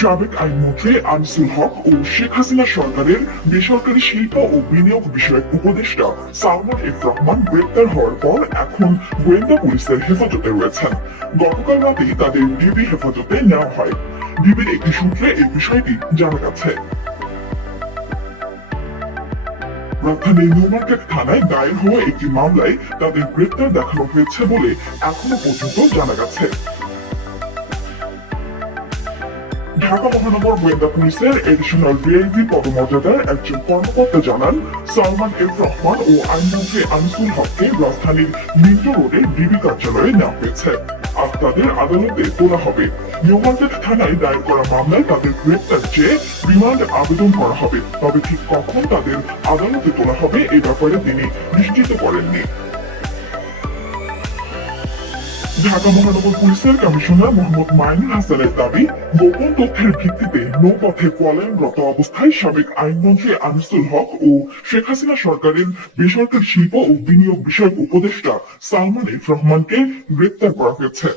সাবেক আইনমন্ত্রী আনিসুল হক ও শেখ হাসিনা সরকারের বেসরকারি শিল্প ও বিনিয়োগ বিষয়ক উপদেষ্টা সালমান এফ রহমান গ্রেপ্তার হওয়ার পর এখন গোয়েন্দা পুলিশের হেফাজতে রয়েছেন। গতকাল রাতেই তাদের ডিবি হেফাজতে নেওয়া হয়। ডিবির একটি সূত্রে এই বিষয়টি জানা গেছে। রাজধানীর নিউ মার্কেট থানায় দায়ের হওয়া একটি মামলায় তাদের গ্রেপ্তার দেখানো হয়েছে বলে এখনো পর্যন্ত জানা গেছে। ঢাকা মহানগর গোয়েন্দা পুলিশের এডিশনাল ডিআইজি পদমর্যাদার একজন কর্মকর্তা জানান, সালমান এফ রহমান ও আইনমন্ত্রী আনিসুল হককে রাজধানীর মিন্টো রোডে ডিবি কার্যালয়ে নেওয়া হয়েছে। আজ তাদের আদালতে তোলা হবে। নিউ মার্কেট থানায় দায়ের করা মামলায় তাদের গ্রেপ্তার চেয়ে রিমান্ড আবেদন করা হবে, তবে ঠিক কখন তাদের আদালতে তোলা হবে এ ব্যাপারে তিনি নিশ্চিত করেননি। ঢাকা মহানগর পুলিশের কমিশনার মোহাম্মদ মাইনুল হাসানের দাবি, গোপন তথ্যের ভিত্তিতে নৌপথে পলায়নরত অবস্থায় সাবেক আইনমন্ত্রী আনিসুল হক ও শেখ হাসিনা সরকারের বেসরকারি শিল্প ও বিনিয়োগ বিষয়ক উপদেষ্টা সালমান এফ রহমানকে গ্রেপ্তার করা হয়েছে।